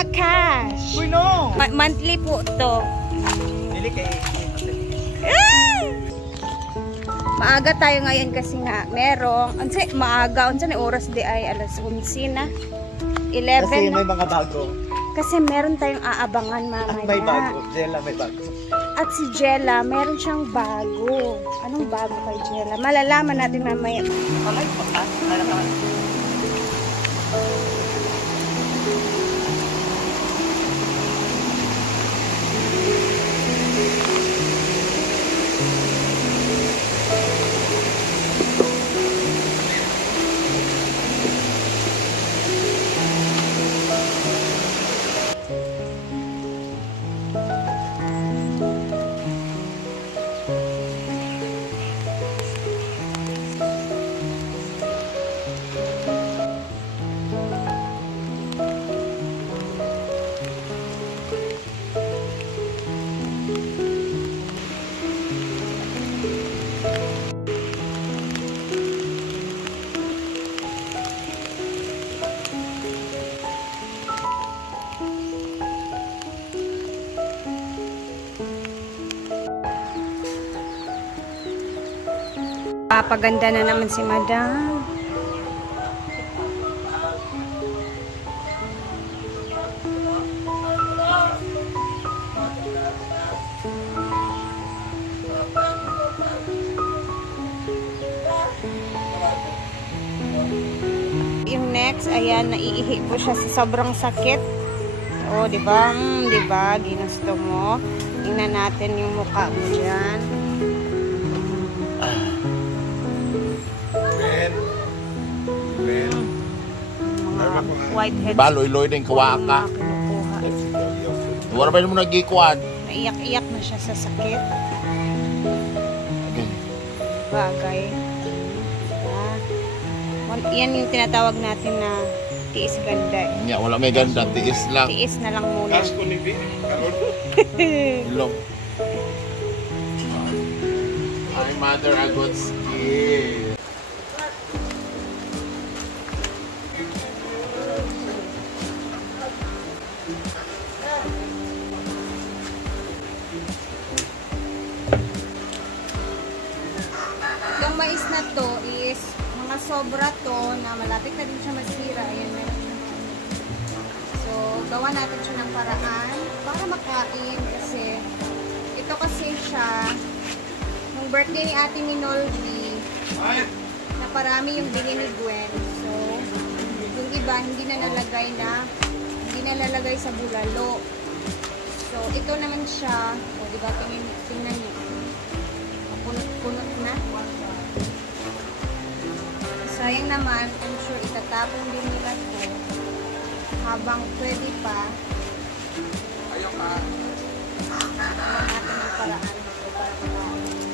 Kuya Cash. Uy, no! Monthly po to. Dili kay... Maaga tayo ngayon kasi nga merong, maaga, unsa ni oras di ay alas 11 na. 11 Kasi na. may mga bago. Kasi meron tayong aabangan mamaya. At may bago. Jella may bago. At si Jella, meron siyang bago. Anong bago kay Jella? Malalaman natin mamaya. Kalay pa ka? Papaganda na naman si Madam. Yung next, ayan, naiihi po siya sa sobrang sakit. O, di ba? Di ba? Ginusto mo. Tingnan natin yung mukha mo dyan. Whitehead. Baloy-loy din kawaka. Wala ba mo nagikuan? Naiyak-iyak na siya sa sakit. Bagay. Yan yung tinatawag natin na tiis ganda. Wala may ganda, tiis lang. Tiis na lang muna. Kas ko ni B. Ilong. My mother a good skin. Yung mais na to is mga sobra to na malapit na din siya masira. Ayan, meron siya. So, gawa natin siya ng paraan para makain kasi ito kasi siya nung birthday ni Ate Minoldi na parami yung bili ni Gwen. So, yung iba hindi na nalalagay sa bulalo. So, ito naman siya. O, diba? Tingnan niyo. Punot-punot na. Sayang naman, I'm sure itatapon din nila ito habang pwede pa. Ayaw ka. Gawa natin ang paraan ito para makain.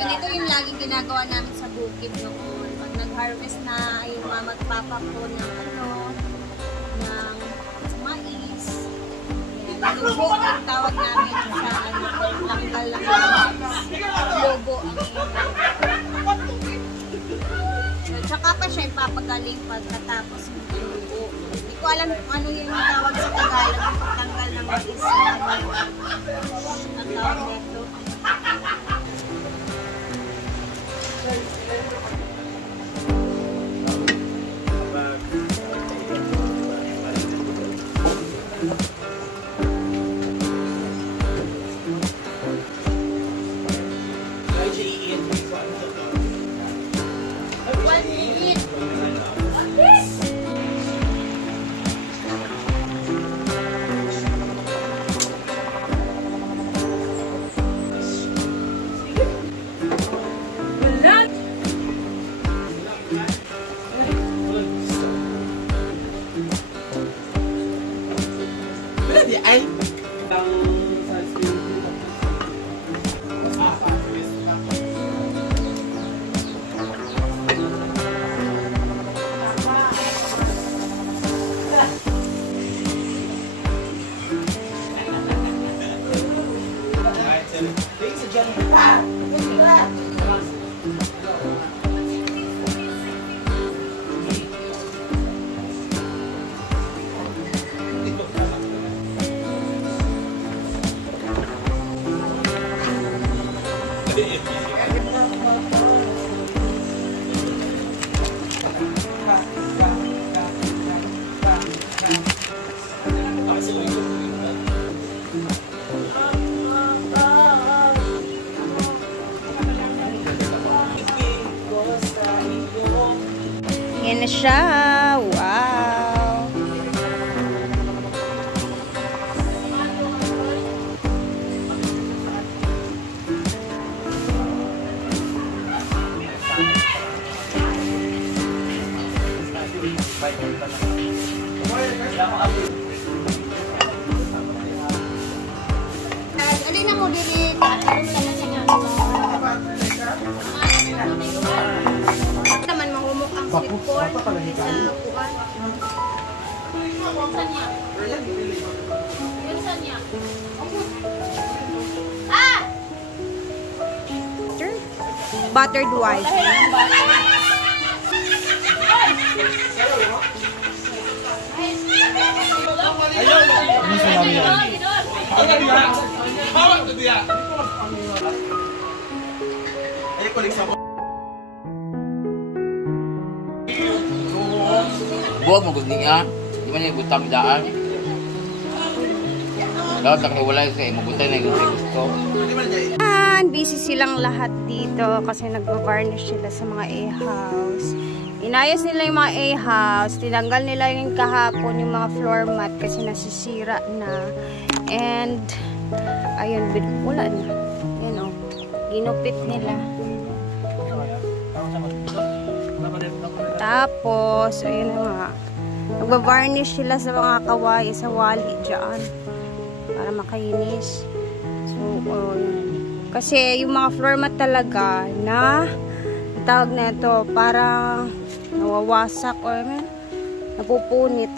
Ganito yung laging ginagawa namin sa bukid noon. Pag nag-harvest na yung mama at papa ko ng ng mais. Yan. Lugo ang tawag namin sa langgal lang logo ang so, tsaka pa siya ipapagaling pagkatapos ng lugo. Hindi ko alam kung ano yung tawag sa Tagalog yung pagtanggal ng mais. Ang tawag nito. Yan na siya. Wow. Alin na mo dili. Naman mahumok ang sweet corn sa kuwan. Buttered white. Buwag mo gusto niya. Di man niya butang daan. Dapat nakiwalay sa imubutay na yung gusto. Busy silang lahat dito kasi nagva-varnish sila sa mga A-house. Inayos nila yung mga A-house. Tinanggal nila yung kahapon yung mga floor mat kasi nasisira na. And, ayun, wala na. Yan o. Ginupit nila. Tapos, ayun na nga. Nagva-varnish sila sa mga kaway, sa wali dyan. Para makainis. So, kasi yung mga floor mat talaga na tawag na ito, parang nawawasak or napupunit.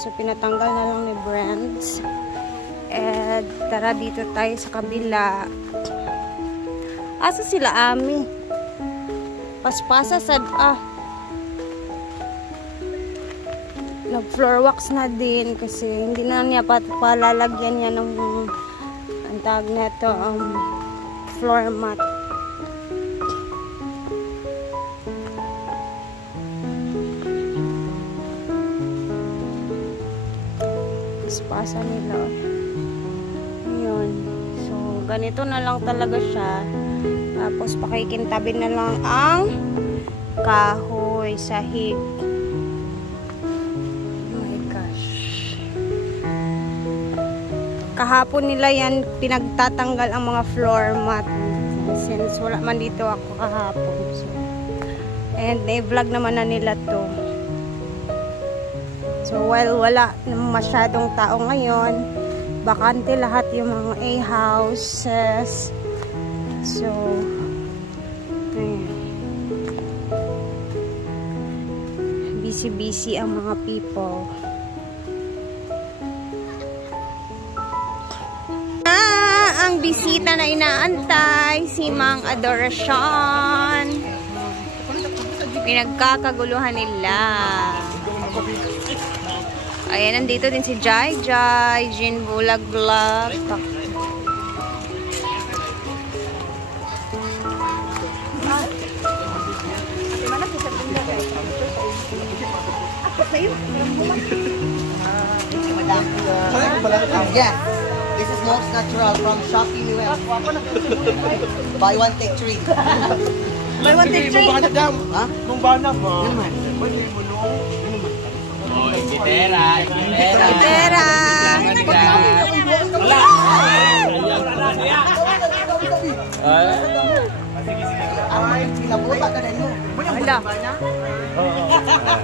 So, pinatanggal na lang ni Brands. And, tara dito tayo sa kabila. Asa sila, Ami? Paspasa sa, nag-floor wax na din kasi hindi na niya palalagyan niya ng ang tawag na ito, floor mat. Paspasa nila. Ayun. So, ganito na lang talaga siya. Tapos, pakikintabin na lang ang kahoy, sahig. Kahapon nila yan pinagtatanggal ang mga floor mat since wala man dito ako kahapon. So, and i-vlog naman na nila to. So while wala masyadong tao ngayon, bakante lahat yung mga A-houses. So busy ang mga people. Ang bisita na inaantay, si Mang Adoracion. Pinagkakaguluhan nila. Ayan, nandito din si Jai Jai, Jin Bulag Vlog. Yeah. This is most natural from Shopee we went. Buy one, take three. Buy one, take three? Ha? Kung ba na ba? Ano man? Gitera. Gitera. Ay, pinabuta ka na yun. Wala.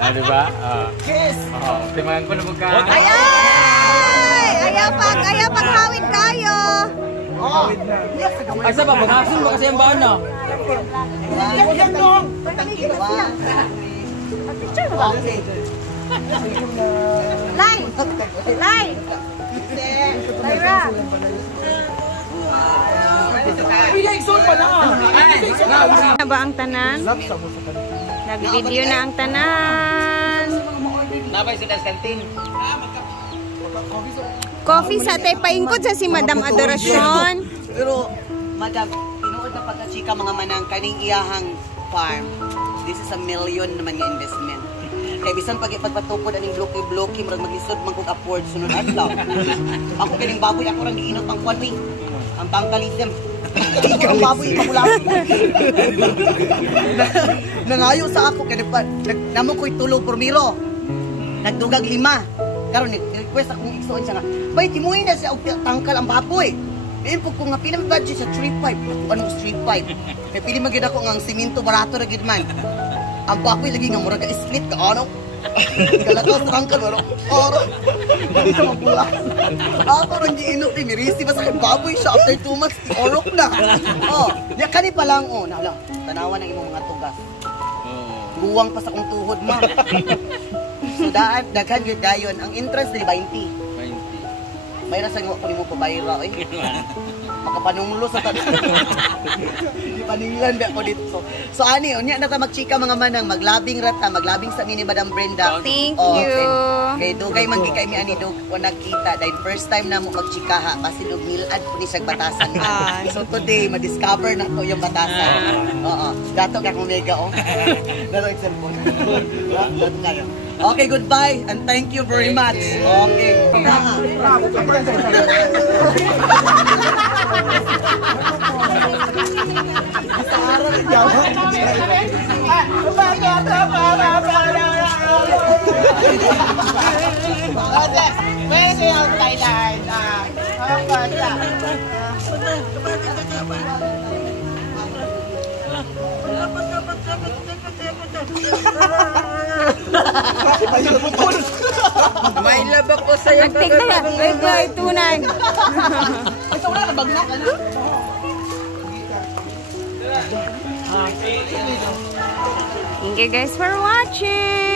Ano ba? Kiss! Timangan ko na magka... Ayaw paghawid kayo. Oh! Ay, sa ba? Bagasin mo kasi ang bahan na. Okay. Lai! Lyra! Na ba ang tanan? Nag-video na ang tanan. Nabay sila sa kantin. Coffee sa tay paingkod sa si Madam Adoracion. Pero, madam, tinuod na pagka-chika mga manang kaning iyahang farm. This is $1 million naman nga investment. Kaya bisan pagpatukod aning bloki-bloki murag maglisod man kog afford sunod adlaw. Ako kaning baboy ako rang giinot ang kwan ang tangkalism. Iko ang baboy pamula. Nangayo sa ako kay namo ko'y tulo pormiro. Nagdugag 5. Karon request akong igsoon siya nga. Bay timuin na siya og tangkal ang baboy. Diyan po kung nga pinam-budget sa 3.5. Ano 3.5? Kaya pili magid ako nga ang simento barato ra gid man. Ang baboy lagi nga murag split ka ano? Kalakaw sa tangkal ano? Oro. Hindi siya mapula. Ako nang giinot ni Mirisi ba sa baboy siya after 2 months orok na. Oh, ya kani pa lang oh, nala. Tanawan ang imong mga tugas. Buwang pa sa kong tuhod ma. So daghan gyud dayon ang interest ni 20. May rasa nga ko nimo pabayra eh. Makapanunglo sa tan. Di paninglan da ko dito. So ani unya na ta magchika mga manang maglabing rata, maglabing sa ni Madam Brenda. Thank you. Kay dugay man kay mi ani dug ko nagkita dahil first time na mo magchika ha kasi dug nilad ko ni sa batasan. So today ma-discover na ko yung batasan. Oo. Dato ka kung mega oh. Dato cellphone. Dato kayo. Okay, goodbye and thank you very much. Okay. May labak ko sa'yo. Nagtignan na. Wait, tunay. Ito wala na bagnak ano? Thank you guys for watching.